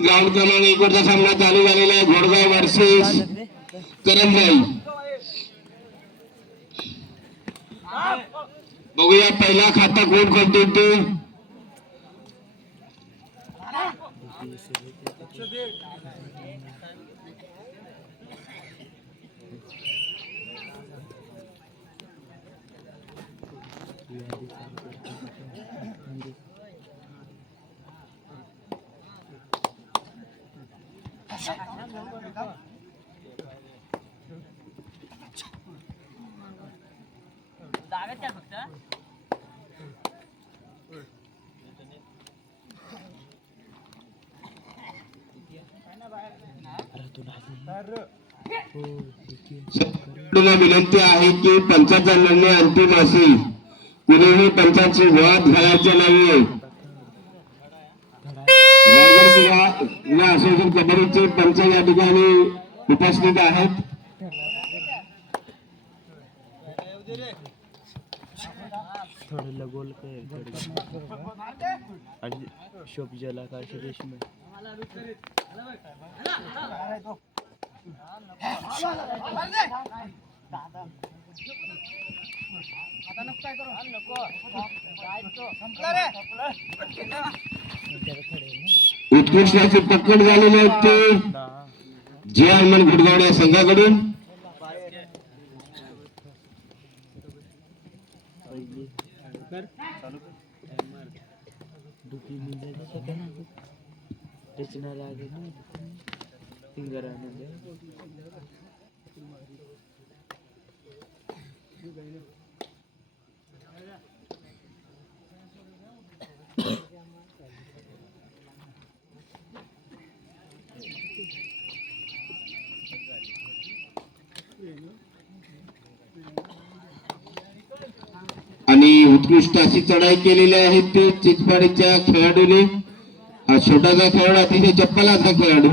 Ground क्रमांक एक वरचा सामना चालू झालेला आहे. घोडगाव वर्सेस करंजाई बघूया पहिला खाता कोण करतो ते. तुला विनंती आहे की पंचायत निर्णय अंतिम असेल. कुणीही पंचायतची वाद घालायचे नाहीये. जिल्हा असोसिएशन कबड्डीचे पंच या ठिकाणी उपस्थित आहेत. थोडं लगोल कर थोडं आणि शोप जला का रेशमी. उत्कृष्टाची पकड झालेले आहेत ते. जे हनुमान गुडगाव या संघाकडून पहिली दुखी मिळायचं सगळं ना रचना लागेल ना? फिंगरामध्ये आणि उत्कृष्ट अशी चढाई केलेली आहे ते चिचपाडीच्या खेळाडूने. हा छोटासा खेळाडू अतिशय चप्पलाचा खेळाडू.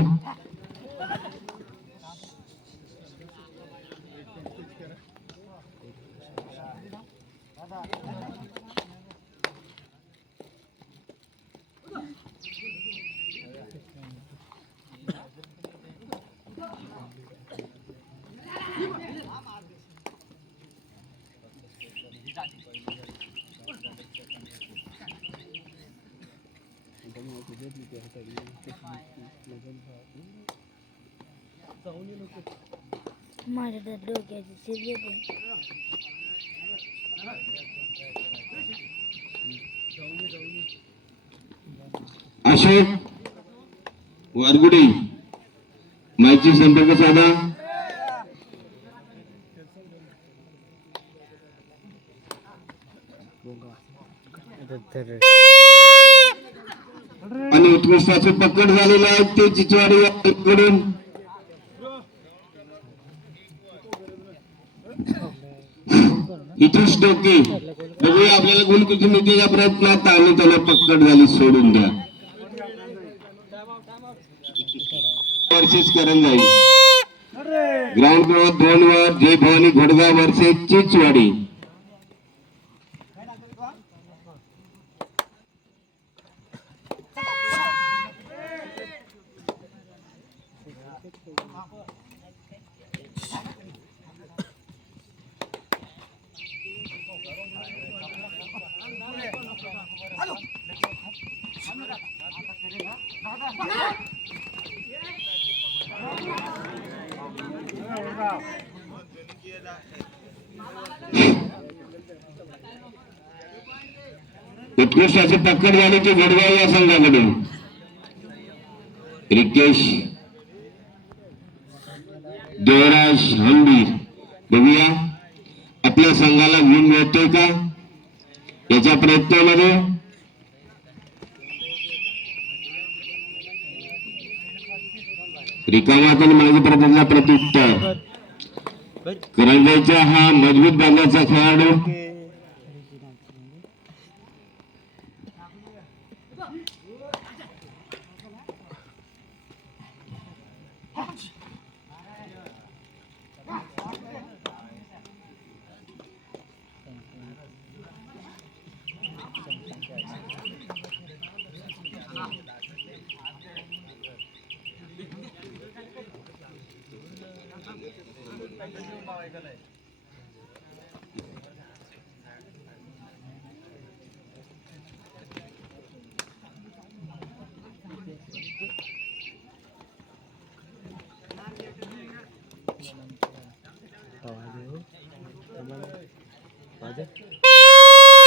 माझ्या तर डोक्याची शिर येते अशोक वारगुडे माहिती संपर्क साधा. तर असे पकड झालेले आहेत ते चिचवाडी कडून इथेच टोके बघूया आपल्याला गुण किती मिळण्याच्या प्रयत्नात. आणि त्याला पकड झाली सोडून द्या. वर्सेस करण जाईल. ग्राउंड वर दोन वर जय भवानी घोडगाव वर्सेस चिचवाडी. उत्कृष्ट असे पकड झाली की घडगाव या संघाकडून रिकेश। देवराज हंबीर बघूया. आपल्या संघाला गुण मिळतोय का? याच्या प्रयत्नामध्ये. रिकामा मागे प्रतीचा प्रत्युत्तर. करंजाईचा हा मजबूत बांधाचा खेळाडू. आवाज आहे हो. आम्हाला- आवाज आहे?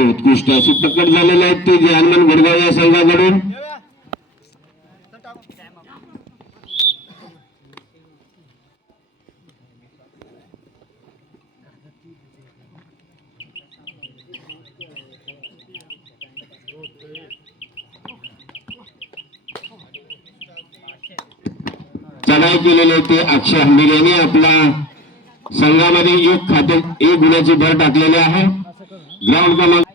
मध्ये उत्कृष्ट अशी पकड झालेले आहेत ते जानमन वडगाव या संघाकडून. चढाई केलेले ते अक्षय हंबीर यांनी आपला संघामध्ये एक खाते एक गुण्याची भर टाकलेली आहे. ग्राउंड क्रमांक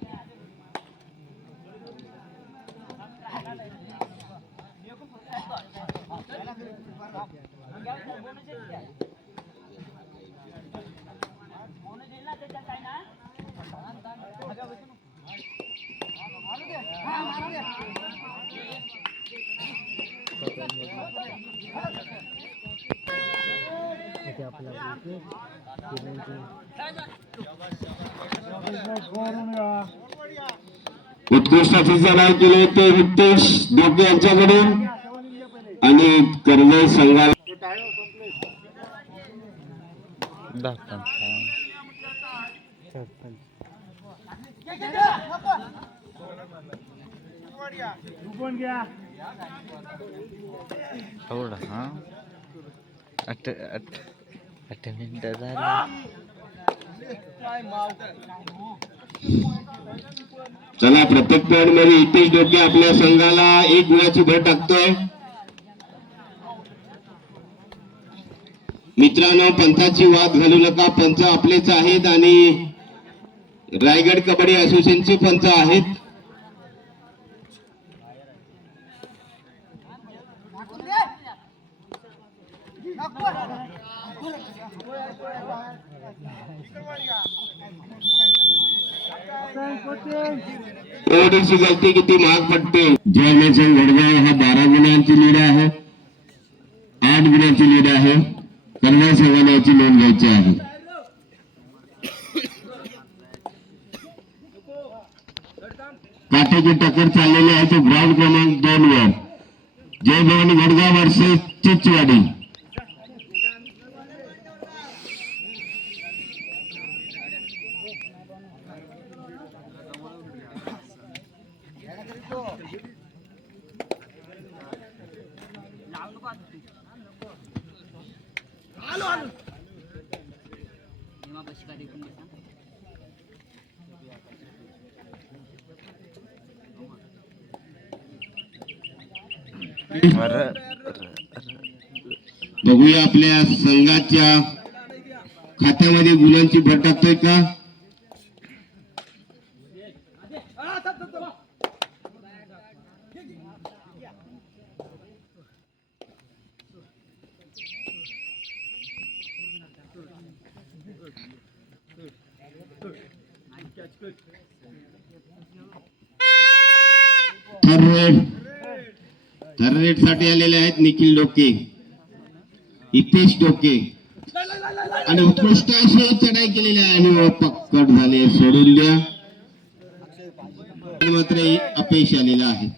उत्कृष्ट अशी केले केली ते रितेश डोके यांच्याकडून आणि कर्ज संघाला थोडा हा? आठ आठ आठ मिनिटं झाली. चला प्रत्येक पॅडमध्ये हितेश डोके आपल्या संघाला एक गुणाची भर टाकतोय. मित्रांनो पंथाची वाद घालू नका. पंच आपलेच आहेत आणि रायगड कबड्डी असोसिएशनचे पंच आहेत. एवढीची गलती किती महाग पडते? जयमेशन वडगाव हा बारा गुणांची लीड आहे. आठ गुणांची लीड आहे. कन्या संघाला याची नोंद घ्यायची आहे. काठ्याची टक्कर चाललेली आहे. तो ग्राउंड क्रमांक दोन वर. जय भवानी वडगाव वर्सेस चिचवाडी. बघूया आपल्या संघाच्या खात्यामध्ये गुलांची भर टाकतोय का Good. रेडसाठी आलेले आहेत निखिल डोके हितेश डोके. आणि उत्कृष्ट अशी चढाई केलेली आहे. आणि पक्कड झाले सोडून द्या. मात्र अपयश आलेला आहे.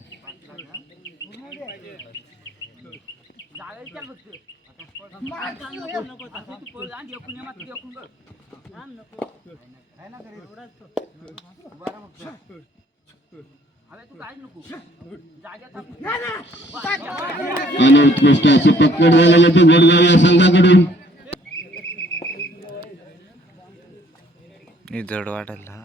आणि उत्कृष्ट अशी पक्कड झालेले ते गोडगाव या संघाकडून. जड वाढायला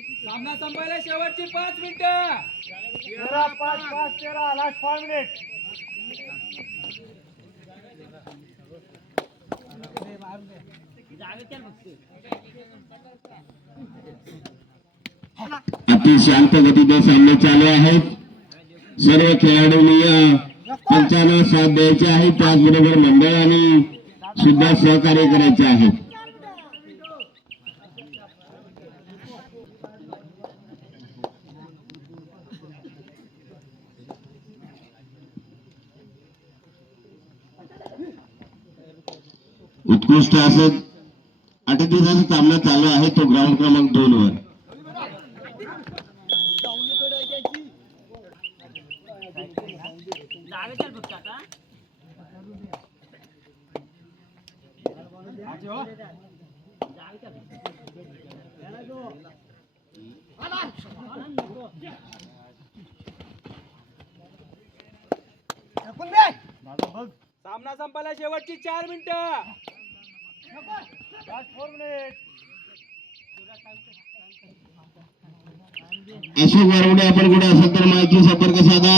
सामना संपायला शेवटची पाच मिनिटं. तेरा पाच पाच तेरा लास्ट फाय मिनिट अति शांत गतीने सामने चालू आहेत. सर्व खेळाडूंनी या पंचांना साथ द्यायचे आहे. त्याचबरोबर मंडळाने सुद्धा सहकार्य करायचे आहे. उत्कृष्ट असं आठ दिवसाचा सामना चालू आहे तो ग्राउंड क्रमांक दोन वर. सामना संपायला शेवटची चार मिनिटं. अशोक वारवडे आपण कुठे असाल तर माहिती संपर्क साधा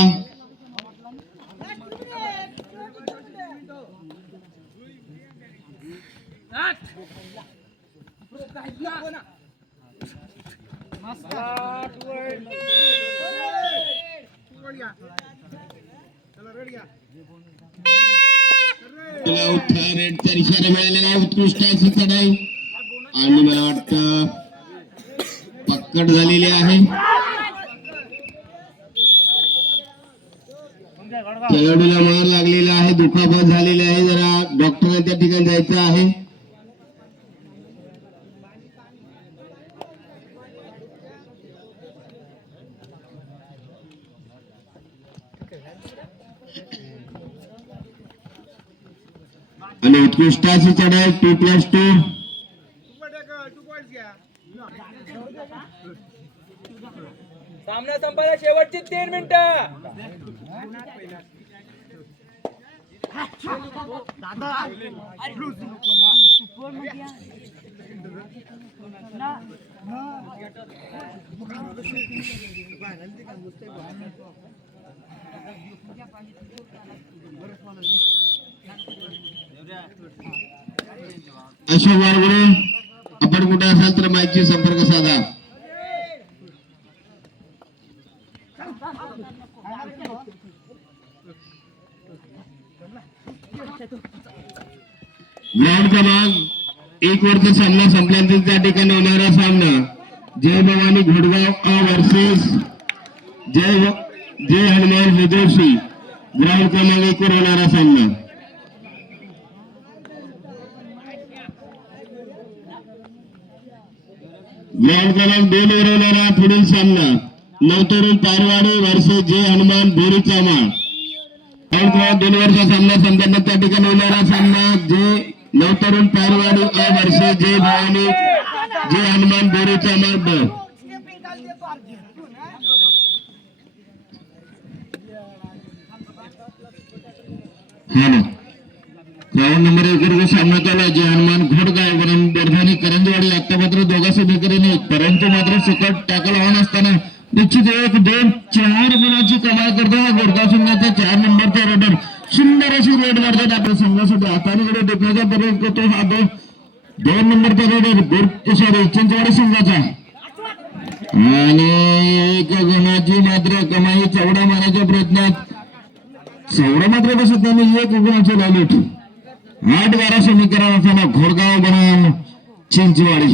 आठ वर. तुला उठा रेडचा इशारा मिळालेला आहे. उत्कृष्ट अशी चढाई. आणि मला वाटतं पक्कड झालेली आहे. खेळाडूला मार लागलेला आहे. दुखापत झालेली आहे. जरा डॉक्टरने त्या ठिकाणी जायचं आहे. आणि उत्कृष्ट अशी चढाई टू प्लस टू सामना संपायला शेवटची तीन मिनिटं अशोक वारगुडे आपण कुठे असाल तर माहिती संपर्क साधा. ग्राउंड क्रमांक एक वरचा सामना संपल्यानंतर त्या ठिकाणी होणारा सामना. जय भवानी घोडगाव अ वर्सेस जय जय हनुमान जोशी ग्राउंड क्रमांक एक वर होणारा सामना. ग्राउंड क्रमांक दोन वर होणारा पुढील सामना. नवतरुण पारवाडी वर्सेस जे हनुमान बोरी चव्हाण. ग्राउंड क्रमांक दोन वरचा सामना संपन्न. त्या ठिकाणी होणारा सामना जे नवतरुण पारवाडी अ वर्सेस जे भवानी जे हनुमान बोरी चव्हाण ब. हा ना. ग्राउंड नंबर एक वर सामना जे हनुमान घोडगाव वरून बर्धानी करंजवाडी आता मात्र दोघांचे बेकरी नाही परंतु मात्र सुकट टाकल ऑन असताना निश्चित एक दोन चार गुणाची कमाई करतो. हा घोडगाव संघाचा चार नंबरचा रेडर सुंदर अशी रेड मारतात आपल्या संघासाठी. हाताने देखण्याचा प्रयत्न करतो हा दोन दोन नंबरचा रेडर सॉरी चिंचवाडी संघाचा. आणि एक गुणाची मात्र कमाई चौडा मारायच्या प्रयत्नात. चौडा मात्र कसं त्यांनी एक गुणाचे लावले आठ बारा समीकरण असताना घोडगाव बनाम चिंचवाडी